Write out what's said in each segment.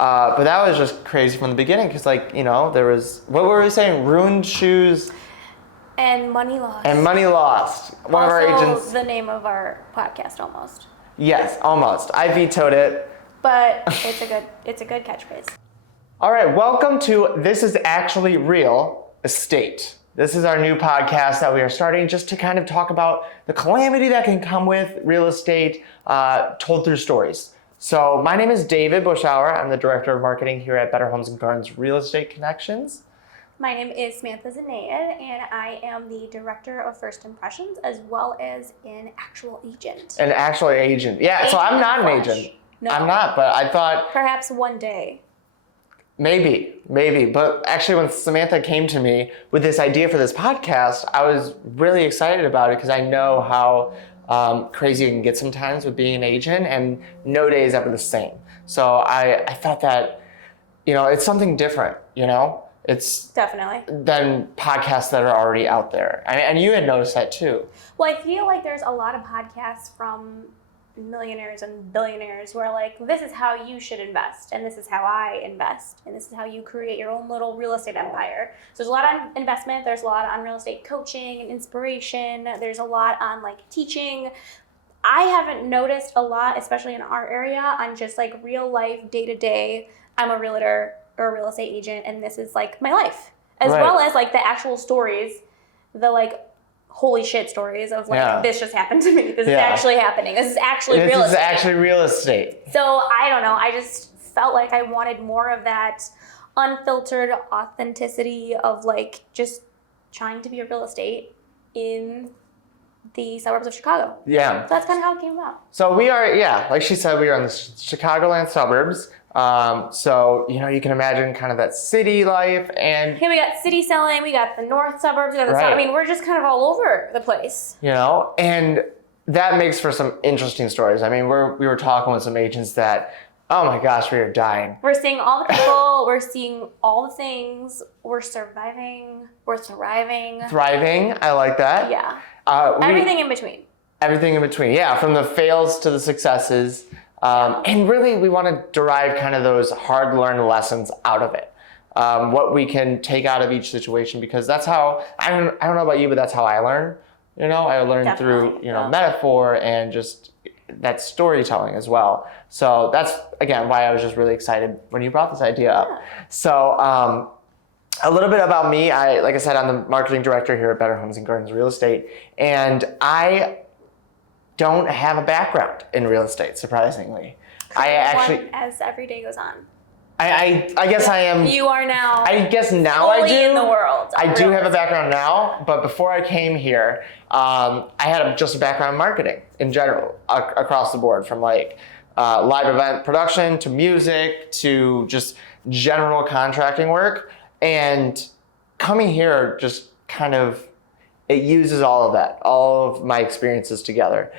But that was just crazy from the beginning because, there was, what were we saying? Ruined shoes. And money lost. One of our agents. The name of our podcast, almost. Yes, almost. I vetoed it. But it's a good catchphrase. All right, welcome to This Is Actually Real Estate. This is our new podcast that we are starting just to kind of talk about the calamity that can come with real estate told through stories. So my name is David Bushauer. I'm the Director of Marketing here at Better Homes and Gardens Real Estate Connections. My name is Samantha Zanaid, and I am the Director of First Impressions as well as an actual agent. An actual agent. Yeah, so I'm not an agent. No. I'm not, but I thought... Perhaps one day. Maybe. But actually when Samantha came to me with this idea for this podcast, I was really excited about it because I know how crazy it can get sometimes with being an agent and no day is ever the same. So I thought that, it's something different, It's definitely than podcasts that are already out there. And you had noticed that too. Well, I feel like there's a lot of podcasts from millionaires and billionaires where this is how you should invest and this is how I invest and this is how you create your own little real estate empire. So there's a lot on investment, there's a lot on real estate coaching and inspiration, there's a lot on teaching. I haven't noticed a lot, especially in our area, on just real life day-to-day. I'm a realtor or a real estate agent and this is my life, as right. well as the actual stories, the holy shit stories of this just happened to me. This is actually happening. This is actually real estate. This is actually real estate. So I don't know. I just felt like I wanted more of that unfiltered authenticity of just trying to be a real estate in the suburbs of Chicago. Yeah. So that's kind of how it came about. So we are, like she said, we are in the Chicagoland suburbs. So, you can imagine kind of that city life and... Here we got city selling, we got the north suburbs, we got the south. I mean, we're just kind of all over the place. And that makes for some interesting stories. I mean, we were talking with some agents that, oh my gosh, we are dying. We're seeing all the people, we're seeing all the things, we're surviving, we're thriving. Thriving, I like that. Yeah. Everything in between. Everything in between, yeah. From the fails to the successes. And really, we want to derive kind of those hard-learned lessons out of it. What we can take out of each situation, because that's how, I don't know about you, but that's how I learn. I learn Definitely. through, metaphor and just that storytelling as well. So that's, again, why I was just really excited when you brought this idea up. Yeah. So a little bit about me. Like I said, I'm the marketing director here at Better Homes and Gardens Real Estate. And I don't have a background in real estate, surprisingly. As every day goes on. I guess I am. You are now. I guess now I do. In the world. I do have a background now, but before I came here, I had just a background in marketing in general, across the board, from live event production to music to just general contracting work. And coming here just kind of, it uses all of that, all of my experiences together,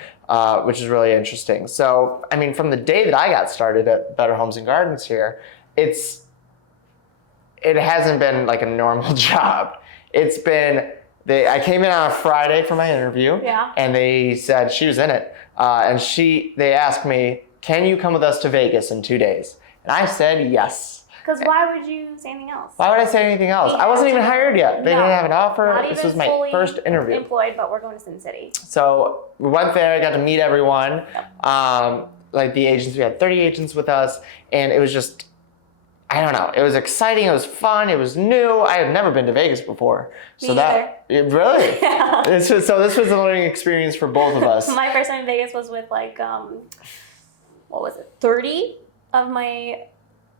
which is really interesting. So, I mean, from the day that I got started at Better Homes and Gardens here, it hasn't been like a normal job. It's been, I came in on a Friday for my interview, and they said she was in it. And they asked me, can you come with us to Vegas in 2 days? And I said yes. Because why would you say anything else? Why would I say anything else? I wasn't even hired yet. They didn't have an offer. This was my first interview. Employed, but we're going to Sin City. So we went there. I got to meet everyone. The agents, we had 30 agents with us, and it was just, I don't know. It was exciting. It was fun. It was new. I had never been to Vegas before. So really? Yeah. This was a learning experience for both of us. My first time in Vegas was with 30 of my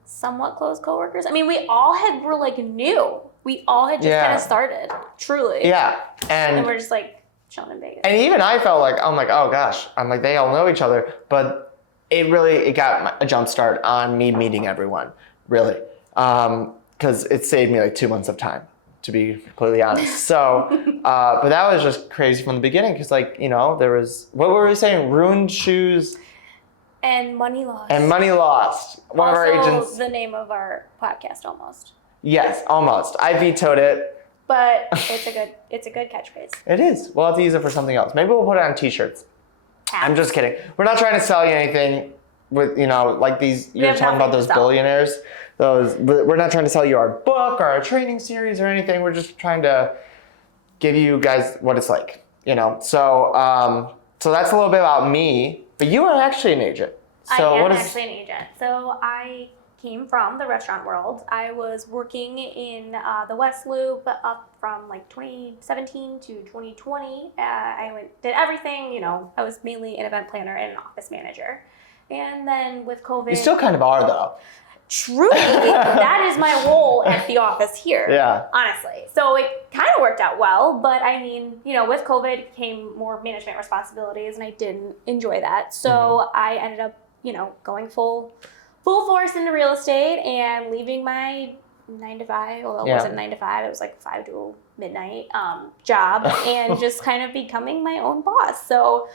somewhat close coworkers. I mean, we all were new. We all had just kind of started, truly. Yeah. And we're just chilling in Vegas. And even I felt I'm oh gosh, they all know each other. But it got a jump start on me meeting everyone, really. Because it saved me 2 months of time, to be completely honest. So, but that was just crazy from the beginning because there was, what were we saying? Ruined shoes. And money lost. One of our agents. The name of our podcast, almost. Yes, almost. I vetoed it. But it's a good catchphrase. It is. We'll have to use it for something else. Maybe we'll put it on t-shirts. I'm just kidding. We're not trying to sell you anything. with, like these, you're have talking about nothing to those sell. billionaires. We're not trying to sell you our book or our training series or anything. We're just trying to give you guys what it's like, So, so that's a little bit about me. But you are actually an agent. So I am what is? actually an agent. So I came from the restaurant world. I was working in the West Loop up from like 2017 to 2020. Did everything, I was mainly an event planner and an office manager. And then with COVID. You still kind of are though. Truly, that is my role at the office here. Yeah. Honestly. So it kind of worked out well, but I mean, with COVID came more management responsibilities and I didn't enjoy that. So I ended up, going full force into real estate and leaving my 9 to 5, although it wasn't 9 to 5, it was like 5 to midnight job and just kind of becoming my own boss. So,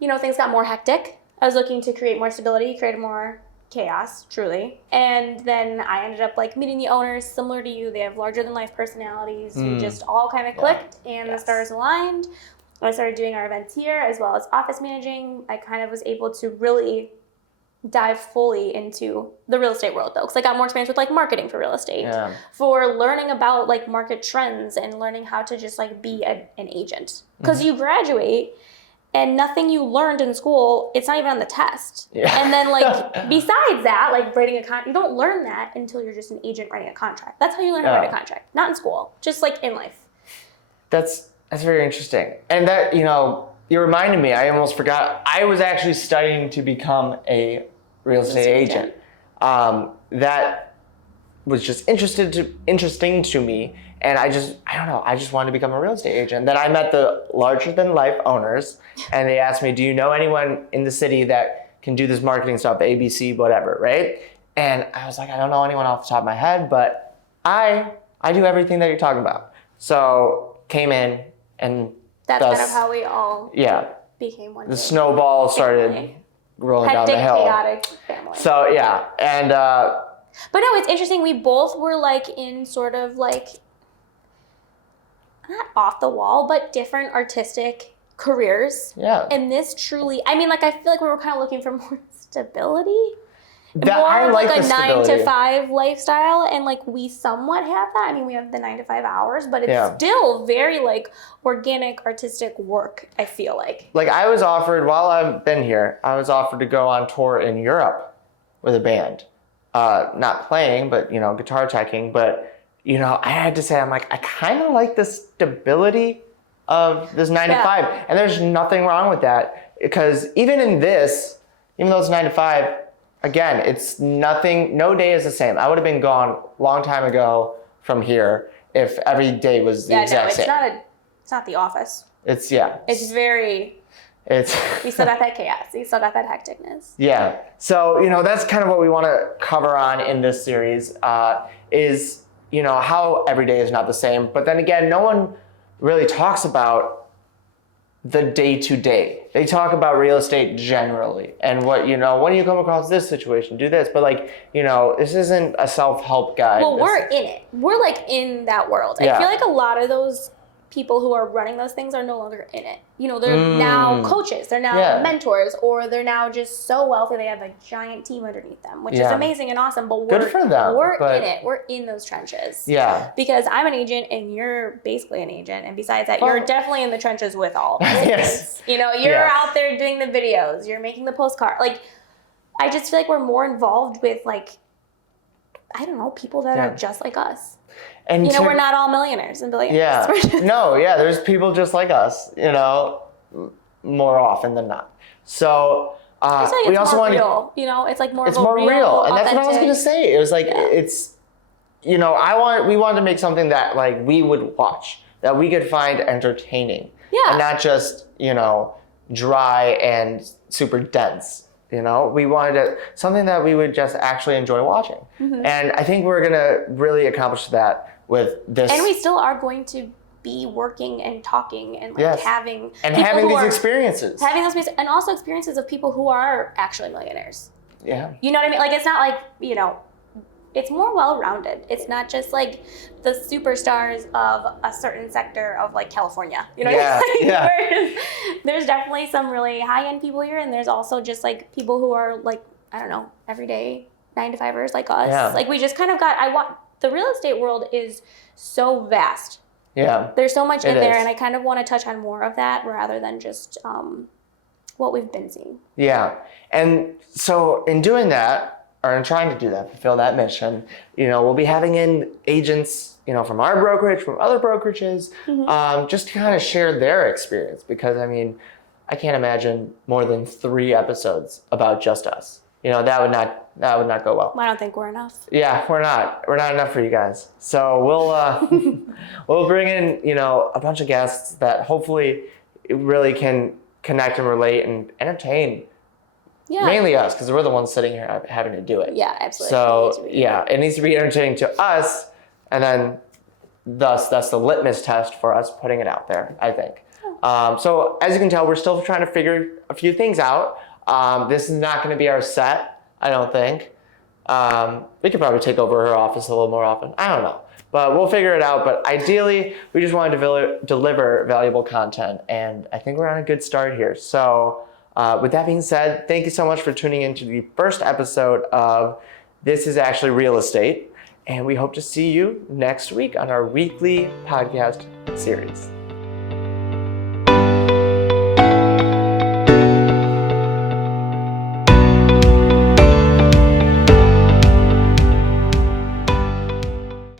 things got more hectic. I was looking to create more stability, create more chaos, truly. And then I ended up like meeting the owners, similar to you. They have larger than life personalities. We just all kind of clicked and the stars aligned. I started doing our events here as well as office managing. I kind of was able to really dive fully into the real estate world though, because I got more experience with like marketing for real estate, for learning about like market trends and learning how to just like be an agent. Because you graduate and nothing you learned in school, it's not even on the test. Yeah. And then like besides that, like writing a contract, you don't learn that until you're just an agent writing a contract. That's how you learn how to write a contract, not in school, just like in life. That's very interesting. And that, you reminded me, I almost forgot, I was actually studying to become a real estate agent. That was just interesting to me. And I don't know, I just wanted to become a real estate agent. Then I met the larger than life owners and they asked me, do you know anyone in the city that can do this marketing stuff, ABC, whatever, right? And I was like, I don't know anyone off the top of my head, but I do everything that you're talking about. So came in and that's kind of how we all became one. The snowball started rolling down the hill. Chaotic family. So yeah, and but no, it's interesting. We both were like in sort of like not off the wall, but different artistic careers. Yeah. And this truly, I mean, like I feel like we were kind of looking for more stability. I like like a the 9 to 5 lifestyle, and like we somewhat have that. I mean, we have the 9 to 5 hours, but it's still very like organic, artistic work. I feel like. Like I was offered while I've been here, I was offered to go on tour in Europe with a band, not playing, but guitar teching. But I had to say, I'm like, I kind of like the stability of this 9 to 5, and there's nothing wrong with that because even in this, even though it's 9 to 5. Again, it's nothing, no day is the same. I would have been gone a long time ago from here if every day was the exact same. It's not the office. It's you still got that chaos. You still got that hecticness. Yeah. So, that's kind of what we want to cover on in this series is, how every day is not the same. But then again, no one really talks about the day-to-day. They talk about real estate generally and what, when you come across this situation, do this. But this isn't a self-help guide. Well, we're in it. We're like in that world. I feel like a lot of those people who are running those things are no longer in it. They're now coaches, they're now mentors, or they're now just so wealthy they have a giant team underneath them, which is amazing and awesome. But good for them. We're in it. We're in those trenches. Yeah. Because I'm an agent and you're basically an agent, and besides that, you're definitely in the trenches with all of us. Yes. You're out there doing the videos, you're making the postcard. Like, I just feel like we're more involved with like, I don't know, people that are just like us. And we're not all millionaires and billionaires. Yeah. No, there's people just like us, more often than not. So we also want to, it's like more. It's more real, and that's what I was gonna say. It was like it's, we wanted to make something that like we would watch, that we could find entertaining, and not just dry and super dense. We wanted something that we would just actually enjoy watching, and I think we're gonna really accomplish that with this. And we still are going to be working and talking and having these experiences. Having those and also experiences of people who are actually millionaires. Yeah. You know what I mean? Like, it's not like, it's more well-rounded. It's not just like the superstars of a certain sector of like California. You know what I mean? Yeah. Whereas there's definitely some really high-end people here, and there's also just like people who are like, I don't know, everyday 9-to-5ers like us. Yeah. Like we just kind of the real estate world is so vast. Yeah. There's so much in It there, is. and I kind of want to touch on more of that rather than just what we've been seeing. Yeah. And so in doing that, or in trying to do that, fulfill that mission, we'll be having in agents, from our brokerage, from other brokerages, just to kind of share their experience. Because I mean, I can't imagine more than 3 episodes about just us. That would not go well. I don't think we're enough. Yeah, we're not enough for you guys. So we'll bring in, a bunch of guests that hopefully really can connect and relate and entertain. Yeah. Mainly us, because we're the ones sitting here having to do it. Yeah, absolutely. So it needs to be entertaining to us, and then thus that's the litmus test for us putting it out there, I think. So as you can tell, we're still trying to figure a few things out. This is not going to be our set, I don't think. We could probably take over her office a little more often. I don't know. But we'll figure it out. But ideally, we just want to deliver valuable content. And I think we're on a good start here. So with that being said, thank you so much for tuning into the first episode of This Is Actually Real Estate. And we hope to see you next week on our weekly podcast series.